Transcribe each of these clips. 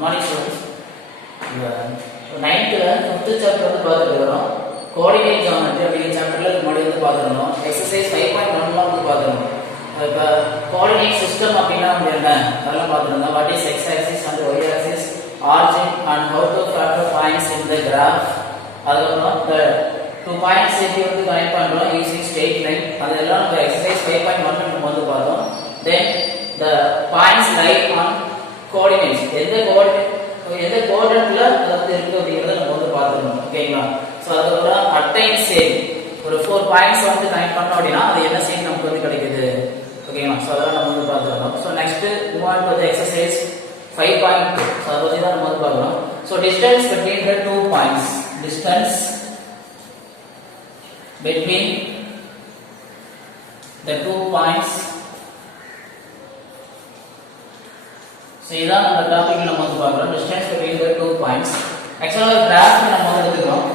Morning students. Ninth fifth chapter வந்து பார்த்துட்டு வரோம். கோஆர்டினேட் ஜியோமெட்ரி அப்படிங்கிற சாப்டர்ல முன்னாடி வந்து பார்த்துருந்தோம். எக்ஸசைஸ் 5.1 வந்து பார்த்துருந்தோம். இப்போ கோஆர்டினேட் சிஸ்டம் அப்படின்னா வந்து என்ன அதெல்லாம் பார்த்துருந்தோம். What is X axis and Y axis, origin and how to factor points in the graph. அதுக்கப்புறம் the two points எப்படி வந்து கனெக்ட் பண்றோம் using straight line. அதெல்லாம் நம்ம எக்ஸசைஸ் 5.1 நம்ம வந்து பார்த்தோம். Then the points lie on coordinates. எந்த கோஆர்டினேட்ல அது இருக்கு அப்படிங்கறத நம்ம வந்து பார்த்துறோம். ஓகேங்களா? சோ அதுக்கப்புறம் அட்டைன் சேம் ஒரு 4 பாயிண்ட்ஸ் வந்து கனெக்ட் பண்ணோம் அப்படினா அது என்ன சேம் நமக்கு வந்து கிடைக்குது. ஓகேங்களா? சோ அதெல்லாம் நம்ம வந்து பார்த்துறோம். So next move on to the exercise 5.2. So அத பத்தி தான் நம்ம வந்து பார்க்கறோம். So distance between the two points. Distance between the two points. So இதான் அந்த டாபிக் நம்ம வந்து பார்க்கறோம். Distance between the two points. Actually graph நம்ம வந்து எடுத்துக்கிறோம்.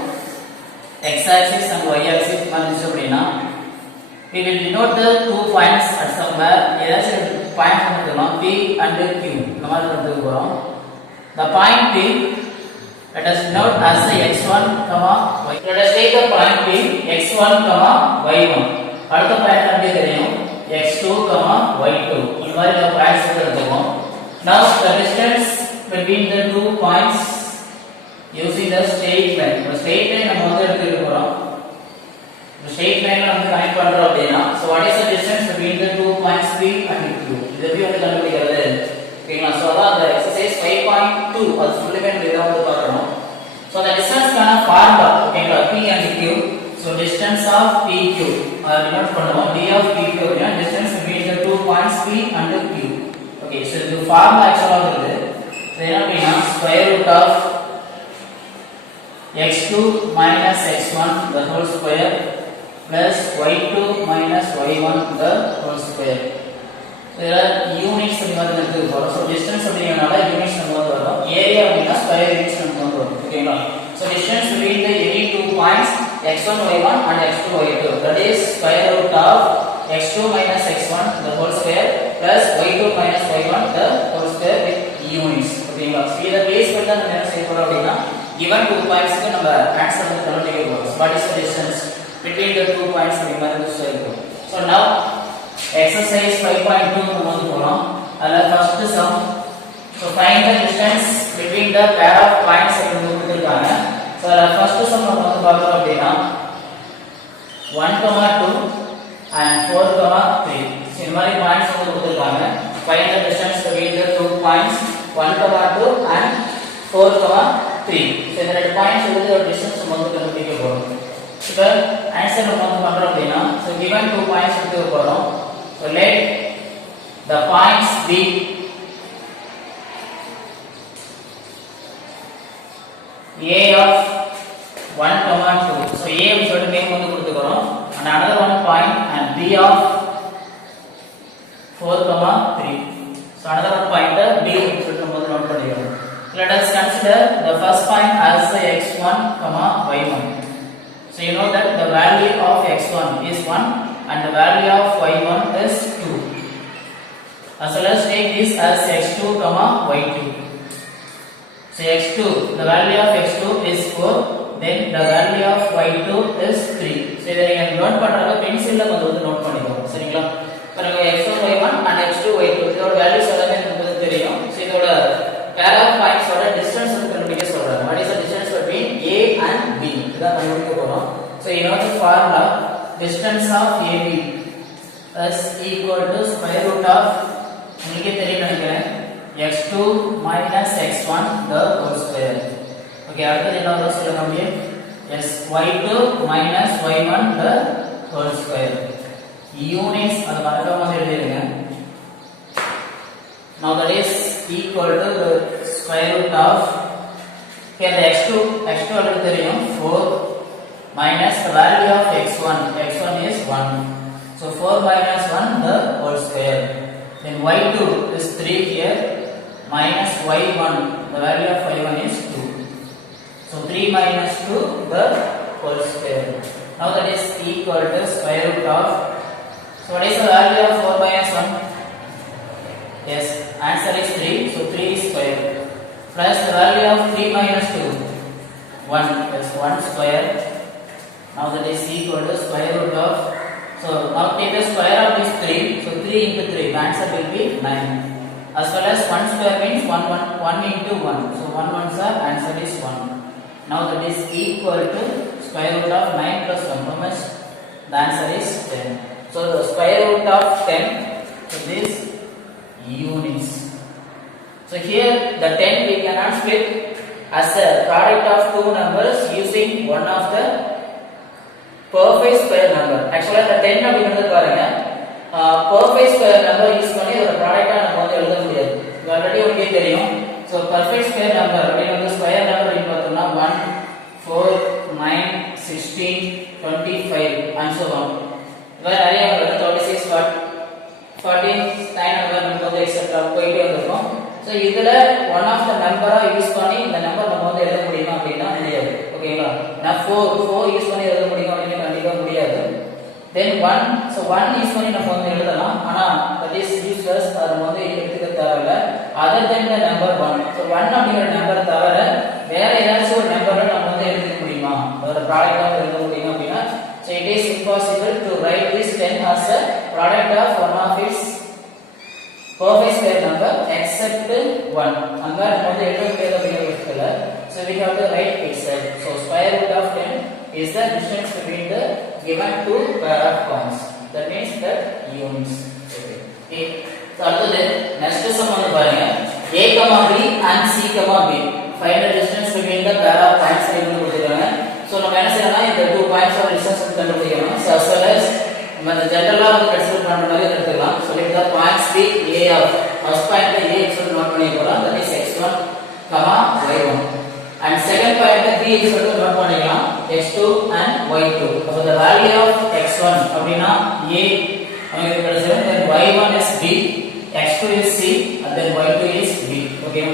X axis and y axis வந்து அப்படினா we will denote the two points at somewhere. ஏதாச்சும் பாயிண்ட் எடுத்துக்கலாம் P and Q. நம்ம வந்து எடுத்துக்க போறோம். The point P let us denote as the x1, y. Let us take the point P x1, y1. அடுத்த பாயிண்ட் அப்படியே தெரியும் x2, y2. இந்த மாதிரி நம்ம பாயிண்ட்ஸ் எடுத்துக்கலாம். Now the distance between the two points using the straight line. The straight line நம்ம வந்து எடுத்துக்க போறோம். The straight line வந்து கனெக்ட் பண்றோம் அப்படினா so what is the distance between the two points P and Q? இது எப்படி வந்து கண்டுபிடிக்கிறது? ஓகேங்களா? so அதான் அந்த எக்ஸசைஸ் 5.2 அது ஃபுல்லுமே நம்ம வந்து பார்க்கணும். so the distance கான ஃபார்முலா ஓகேங்களா P and Q. so distance of PQ denote பண்ணுவோம் d of PQ அப்படினா distance between the two points P and Q. Okay, so the formula actually வருது. என்ன அப்படினா square root of x2 minus x1 the whole square plus y2 minus y1 the whole square. இதுல யூனிட்ஸ் நம்ம வந்து எடுத்துக்க போறோம். so distance அப்படிங்கறனால யூனிட்ஸ் நம்ம வந்து வரும். ஏரியா அப்படினா ஸ்கொயர் யூனிட்ஸ் நம்ம வந்து வரும். ஓகேங்களா? so distance between the any two points x1 y1 and x2 y2 that is square root of x2 minus x1 the whole square plus y2 minus y1 the whole square with units. ஓகேங்களா? so இத பேஸ் பண்ணி தான் நம்ம என்ன செய்ய போறோம் அப்படினா given two points க்கு நம்ம ஆன்சர் வந்து கண்டுபிடிக்க போறோம். what is the distance between the two points நம்ம வந்து சொல்லிருக்கோம். so now exercise 5.2 நம்ம வந்து போறோம். அதுல first sum. so find the distance between the pair of points அப்படின்னு கொடுத்திருக்காங்க. so அதுல first sum நம்ம வந்து பார்க்கறோம் அப்படினா 1, 2 and 4, 3. so இந்த மாதிரி பாயிண்ட்ஸ் வந்து கொடுத்திருக்காங்க. find the distance between the two points 1, 2 and 4, 3. so இந்த ரெண்டு பாயிண்ட்ஸ் வந்து ஒரு டிஸ்டன்ஸ் நம்ம வந்து கண்டுபிடிக்க போறோம். இப்போ ஆன்சர் நம்ம வந்து பண்றோம் அப்படினா so given two points எடுத்துக்க போறோம். so let the points be a of 1, 2. so a னு சொல்லிட்டு நேம் வந்து கொடுத்துக்கறோம். and another one point and b of 4, 3. so another one point b னு சொல்லிட்டு நம்ம வந்து நோட் பண்ணிக்கிறோம். let us consider the first point as the x1, y1. so you know that the value of x1 is 1 and the value of y1 is 2. so let's take this as x2, y2. so x2 the value of x2 is 4, then the value of y2 is 3. so இத நீங்க நோட் பண்றத பென்சில்ல வந்து நோட் பண்ணிக்கோங்க. சரிங்களா? பாருங்க x1, y1 and x2, y2 இதோட வேல்யூஸ் எல்லாமே நமக்கு தெரியும். so இதோட pair of points ஓட distance வந்து கண்டுபிடிக்க சொல்றாங்க. what is the distance between a and b? இத கண்டுபிடிக்க போறோம். so you know the formula distance of AB is equal to square root of உங்களுக்கு தெரியும் நினைக்கிறேன் x2 minus x1 the whole square. okay அடுத்து என்ன வரும் சொல்லுங்க அப்படியே yes y2 minus y1 the whole square. units அது மறக்காம எழுதிடுங்க. now that is equal to the square root of here the x2 already தெரியும் 4 minus the value of x1 is 1. so 4 minus 1 the whole square. then y2 is 3 here minus y1 the value of y1 is 2. so 3 minus 2 the whole square. now that is equal to square root of so what is the value of 4 minus 1? yes answer is 3. so 3 is square. plus the value of 3 minus 2 1 plus 1 square. Now that is equal to square root of, so now take the square of this 3, so 3 into 3, the answer will be 9. As well as 1 square means 1 into 1, so 1 ones are, answer is 1. Now that is equal to square root of 9 plus 1, how much? The answer is 10. So the square root of 10, so this units. So here the 10 we cannot split as a product of two numbers using one of the perfect square number. Actually the 10 அப்படிங்கிறது பாருங்க perfect square number use பண்ணி ஒரு ப்ராடக்ட்டா நம்ம வந்து எழுத முடியாது. இது ஆல்ரெடி உங்களுக்கு தெரியும். So perfect square number அப்படிங்கிறது ஸ்கொயர் நம்பர் ன்னு பார்த்தோம்னா 1 4 9 16 25 and so on. வேற நிறைய வருது 36 14 9 நம்பர் நம்ம எக்ஸெட்ரா போயிட்டே வந்திருக்கோம். So இதுல one of the நம்பரா யூஸ் பண்ணி இந்த நம்பர் நம்ம வந்து எழுத முடியுமா அப்படினா முடியாது. ஓகேங்களா? நான் 4 யூஸ் பண்ணி எழுத முடியுமா அப்படினா கண்டிப்பா முடியாது. Then 1, so 1 யூஸ் பண்ணி நம்ம வந்து எழுதலாம். ஆனா that is useless, அது நம்ம வந்து எடுத்துக்க தேவையில்ல. other than the number 1, so 1 அப்படிங்கிற நம்பர் தவிர வேற ஏதாச்சும் ஒரு நம்பரை நம்ம வந்து எழுத முடியுமா, அதோட ப்ராடக்ட்டா எழுத முடியுமா அப்படினா so it is impossible to write this 10 as a product of one of its perfect square number except 1. அங்க நம்ம வந்து எழுத முடியாது அப்படிங்கறதுல so we have to write itself. So square root of 10 is the distance between the given two pair of points, that means the units. Okay, so அடுத்து next sum வந்து பாருங்க a, b and c, b find the distance between the pair of points ன்னு கொடுத்திருக்காங்க. so நம்ம என்ன செய்யலாம், இந்த two points ஓட distance கண்டுபிடிக்கணும். so as well as நம்ம இந்த ஜெனரலா வந்து கன்சிடர் பண்ற மாதிரி எடுத்துக்கலாம். so let the points be a of first point a ன்னு சொல்லி நோட் பண்ணிக்கலாம், that is x1, y1, and second point b ன்னு சொல்லி நோட் பண்ணிக்கலாம், x2 and y2. so the value of x1 அப்படினா a நமக்கு கிடைச்சது, then y1 is b, x2 is c, and then y2 is b. okay,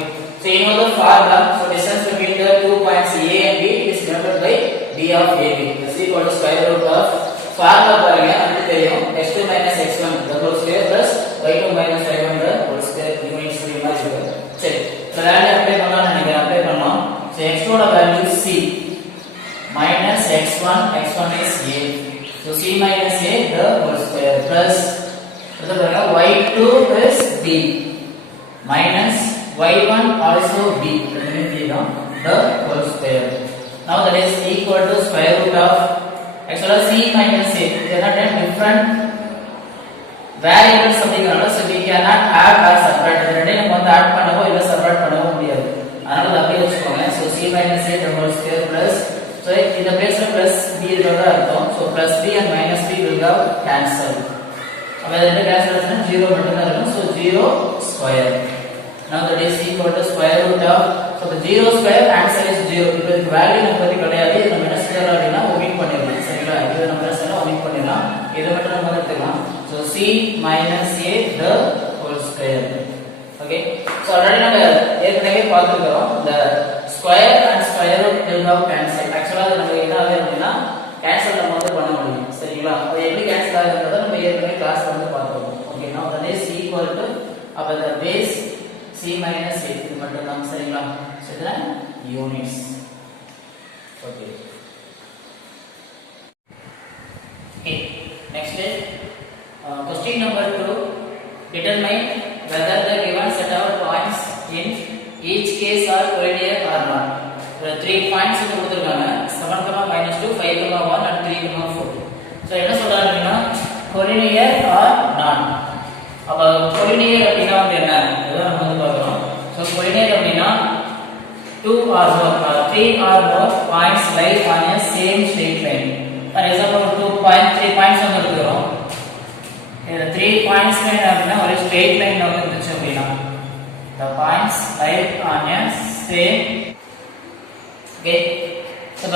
so you know the formula. so distance between the two points a and b is denoted by b of ab is equal to square root of formula பாருங்க நமக்கு தெரியும், x2 x1 the whole square plus y2 y1 the whole square units மாதிரி இருக்கு. சரி, இந்த value apply பண்ணலாம் நினைக்கிறேன், அப்ளை பண்ணலாம். so x2 ஓட value c minus x1 is a, so c minus a the whole square plus அடுத்து பாருங்க y2 is b minus y1 also b, ரெண்டுமே b தான், the whole square. now that is equal to square root of actually c minus a, they are not different variables அப்படிங்கறனால so we cannot add or separate, ரெண்டையும் நம்ம வந்து ஆட் பண்ணவோ இல்ல செப்பரேட் பண்ணவோ முடியாது, அதனால அதை அப்படியே வச்சுக்கோங்க. so c minus a the whole square plus, so இந்த பிளேஸ்ல plus b இருக்கறதா அர்த்தம், so plus b and minus b will have cancel, அப்ப இது ரெண்டு கேன்சல் ஆச்சுனா 0 மட்டும் தான் இருக்கும், so 0 square. now that is equal to square root of, so the 0 square answer is 0. இப்போ இதுக்கு வேல்யூ நம்ம பத்தி கிடையாது, இது நம்ம என்ன செய்யலாம் அப்படினா omit பண்ணிடலாம். சரிங்களா, இது நம்ம என்ன செய்யலாம், omit பண்ணிடலாம், இத மட்டும் நம்ம எடுத்துக்கலாம். so c minus a the whole square. okay, so already நம்ம ஏற்கனவே பார்த்திருக்கோம், the square and square root will have cancel. actually அது நம்ம என்ன ஆகும் அப்படினா கேன்சல் நம்ம வந்து பண்ண முடியும். சரிங்களா, அது எப்படி கேன்சல் ஆகும்ன்றத நம்ம ஏற்கனவே கிளாஸ்ல வந்து பார்த்தோம். okay, now that is equal to அப்ப the base c minus a இது மட்டும் தான். சரிங்களா, so இதுதான் units. okay, okay, next is question number 2. determine whether the given set of points in each case are collinear or not. there are 3 points கொடுத்திருக்காங்க, 7, -2, 5, 1 and 3, 4. so என்ன சொல்றாங்கன்னா collinear or not. அப்ப collinear அப்படினா வந்து என்ன, இத நம்ம வந்து பார்க்கணும். so collinear அப்படினா 2 or more or 3 or more points lie on a same straight line. for example 3 points வந்து எடுத்துக்கிறோம், இந்த 3 points line அப்படினா ஒரு straight line ல வந்து இருந்துச்சு அப்படினா the points lie on a same. okay, so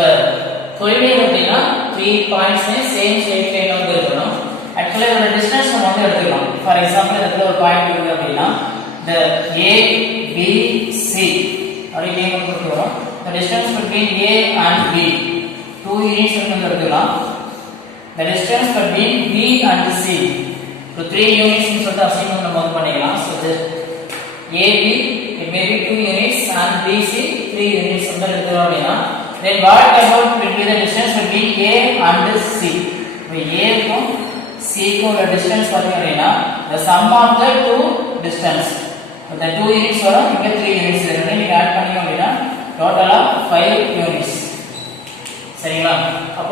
collinear அப்படினா 3 points same straight line ல வந்து இருக்கணும். actually the distance நம்ம வந்து எடுத்துக்கலாம். for example இதுல ஒரு பாயிண்ட் இருக்கு அப்படினா the a b c அப்படி நேம் கொடுக்கிறோம். the distance between a and b 2 units வந்து எடுத்துக்கலாம். the distance between b and c so 3 units னு சொல்லிட்டு அசைன்மென்ட் நம்ம வந்து பண்ணிக்கலாம். so the ab it may be 2 units and and BC 3 units வந்து எடுத்துறோம் அப்படினா then what about will be the distance will be A and C. இப்போ A க்கும் C க்கும் உள்ள distance பாத்தீங்க அப்படினா the sum of the two distance. the 2 units வரும் இங்க 3 units ரெண்டையும் நீங்க ஆட் பண்ணீங்க அப்படினா டோட்டலா 5 units. சரிங்களா? அப்ப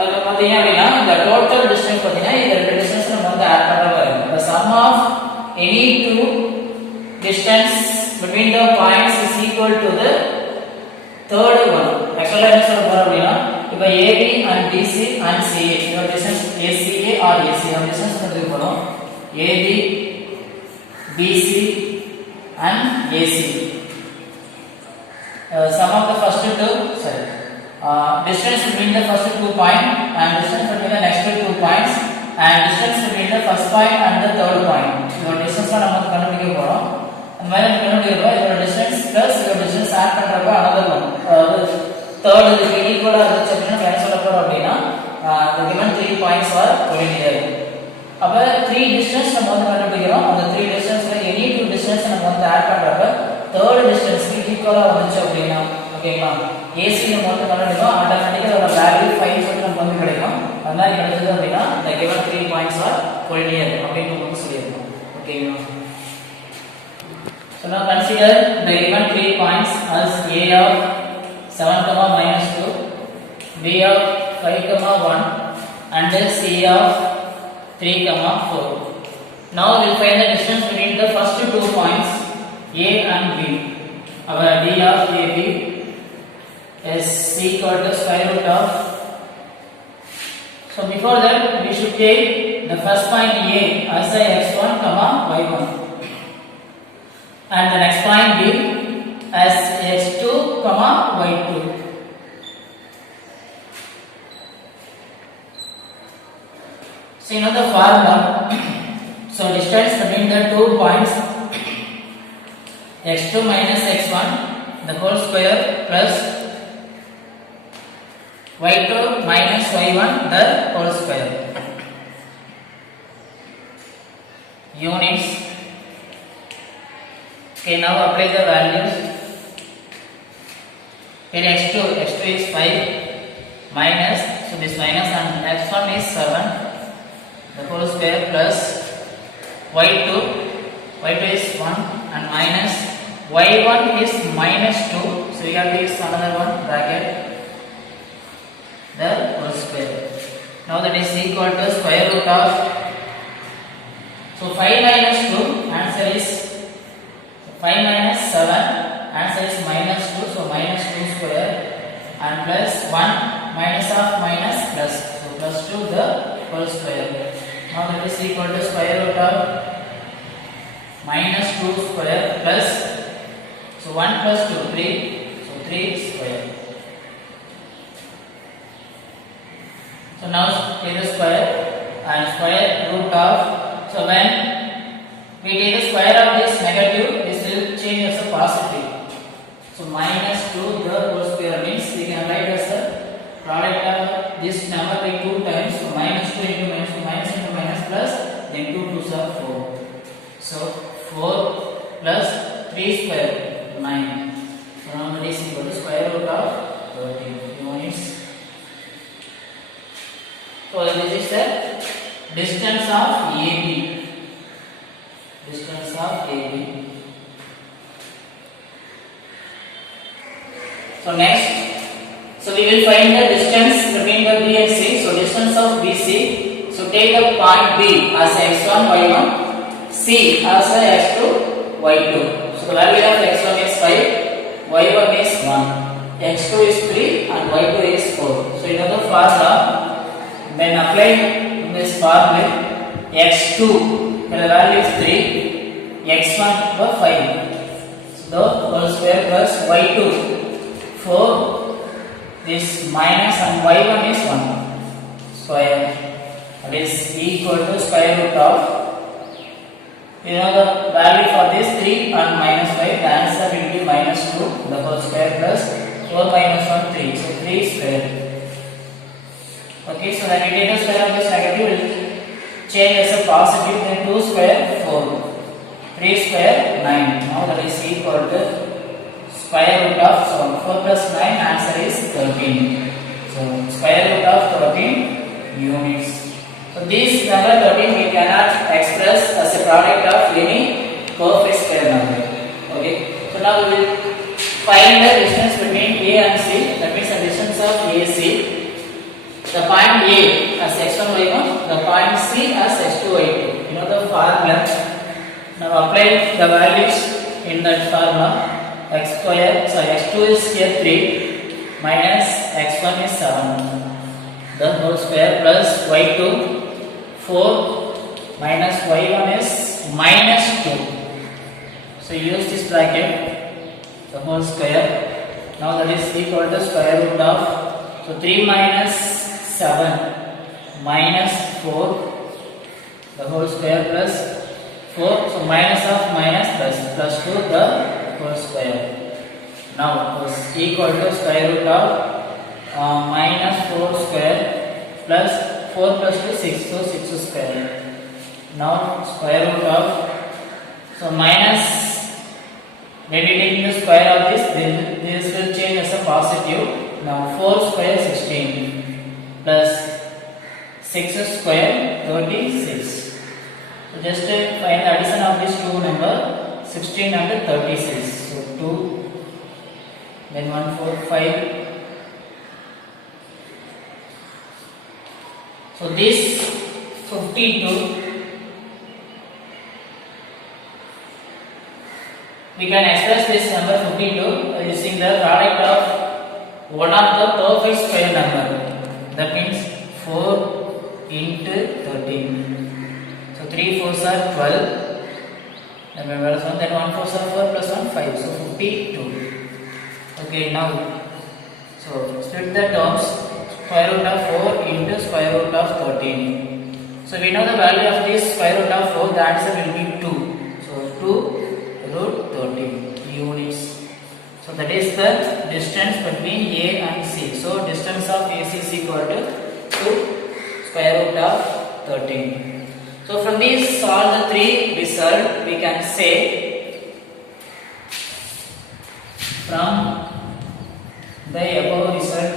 அது பாத்தீங்க அப்படினா இந்த டோட்டல் டிஸ்டன்ஸ் பாத்தீங்கன்னா இந்த ரெண்டு டிஸ்டன்ஸ் நம்ம வந்து ஆட் பண்றதா இருக்கும். the sum of any two distance between the points is equal to the third one. Actually என்ன சொல்ல போறோம் அப்படினா இப்போ AB and BC and CA இந்த டிஸ்டன்ஸ் ACA or AC இந்த டிஸ்டன்ஸ் வந்து போறோம் AB BC and AC. Sum of the first two distance between the first 2 points and distance between the next 2 points and distance between the first point and the third point. இதோட டிஸ்டன்ஸ் நம்ம கண்டுபிடிக்க போறோம். அந்த மாதிரி கண்டுபிடிக்கிறப்ப இதோட டிஸ்டன்ஸ் பிளஸ் இதோட distance add பண்றப்ப another one அதாவது third இதுக்கு ஈக்குவலா இருந்துச்சு அப்படினா என்ன சொல்ல போறோம் அப்படினா the given 3 points are collinear. அப்ப 3 டிஸ்டன்ஸ் நம்ம வந்து கண்டுபிடிக்கிறோம். அந்த 3 டிஸ்டன்ஸ்ல any two distance நம்ம வந்து ஆட் பண்றப்ப third distance ஈக்குவலா வந்துச்சு அப்படினா ஓகேங்களா AC நம்ம வந்து கண்டுபிடிச்சோம் ஆட்டோமேட்டிக்கா அதோட வேல்யூ 5 சொல்லி நமக்கு வந்து கிடைக்கும். அந்த மாதிரி கிடைச்சது அப்படினா the given 3 points are collinear அப்படினு நமக்கு சொல்லிருக்கோம். ஓகேங்களா? So now consider the given 3 points as A of 7, -2, B of 5, 1 and C of 3, 4. Now we will find the distance between the first two points A and B. Our D of AB is equal to square root of. So before that we should take the first point A as a x1, y1 and the next point B as x2, y2. So you know the formula. So distance between the 2 points x2 minus x1 the whole square plus y2 minus y1 the whole square. Units. Okay, now apply the values. Here x2 is 5 minus, so this minus and next one is 7 the whole square plus y2 is 1 and minus y1 is -2, so we have to use another one bracket the whole square. Now that is equal to square root of, so 5 minus 2 answer is 5 minus 7 answer is -2, so -2 square and plus 1 minus of minus plus, so plus 2 the whole square. Now that is equal to square root of -2 square plus, so 1 plus 2 3, so 3 square. So now take the square and square root of, so when we take the square of this negative this will change as a positive, so -2 the whole square means we can write as a product of this number by 2 times, so -2 into minus plus then 2 2s are 4, so 4 plus 3 square 9. So now that is equal to square root of 13 units. So this is the distance of AB. Distance of AB. So next, so we will find the distance between the B and C. So distance of BC. So take the point B as x1, y1. C as x2, y2. So the value of x1 is 5, y1 is 1, x2 is 3 and y2 is 4. So you know the formula. When applied this formula, x2 the value is 3, x1 for 5, so the whole square plus y2 4, this minus and y1 is 1 square, that is equal to square root of, you know the value for this 3 and -5, the answer will be -2 the whole square plus 4 minus 1 3, so 3 square. Okay, so when we take the square of this negative will change as a positive, then 2 square 4, 3 square 9. Now that is equal to square root of, so 4 plus 9, answer is 13. So square root of 13 units. So this number 13 we cannot express as a product of any perfect square number. Okay. So now we will find the distance between A and C. That means the distance of AC. The point A as x1 y1, the point C as x2 y2. You know the formula. Now apply the values in that formula. X square, so x2 is here 3 minus x1 is 7. The whole square plus y2 4 minus y1 is minus 2. So use this bracket, the whole square. Now that is equal to square root of, so 3 minus 7 minus 4, the whole square plus 4, so minus of minus plus 2, the whole square. Now is equal to square root of minus 4 square plus 4 plus 2 6, so 6 square. Now square root of, so minus, when we taking the square of this will change as a positive. Now 4 square 16 plus 6 square 36. So just find the addition of these two numbers 16 and 36. So 2, then 1 4 5. So this 52 we can express this number 52 using the product of one of the perfect square number. That means 4 into 13. So 3 4s are 12. Then 1 4s are 4 plus 1 5. So 52. Okay, now so split the terms. Square root of 4 into square root of 13. So we know the value of this square root of 4. The answer will be 2. So 2 root 13 units. So that is the distance between A and C. So distance of AC is equal to 2 square root of 13. So from these all the three results we can say from the above result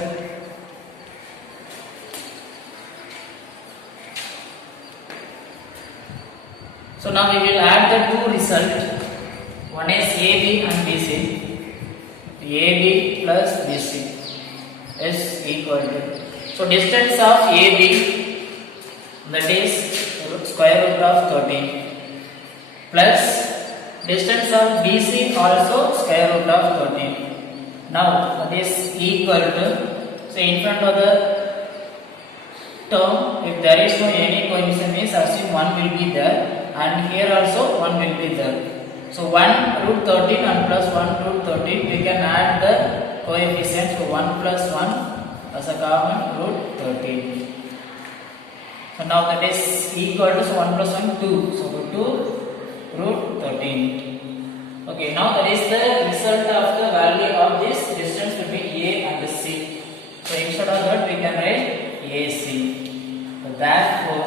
so now we will add the two results. One is AB and BC. AB plus BC is equal to. So distance of AB, that is square root of 13, plus distance of BC also square root of 13. Now that is equal to. So in front of the term, if there is no any coefficient means assume 1 will be there, and here also 1 will be there. So 1 root 13 and plus 1 root 13 we can add the coefficient. So 1 plus 1 as a common root 13. So now that is equal to, so 1 plus 1 2. So 2 root 13. Okay, now that is the result of the value of this distance between A and C. So instead of that we can write AC. So therefore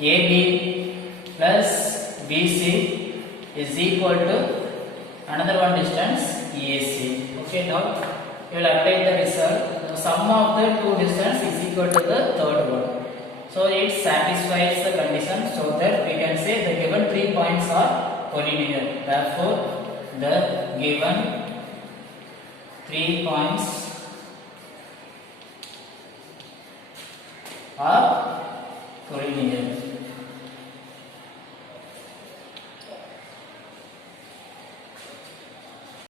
AB plus BC is equal to another one distance AC. Okay, now we will apply the result. The sum of the two distance is equal to the third one. So it satisfies the condition, so that we can say the given 3 points are collinear. Therefore, the given 3 points are collinear.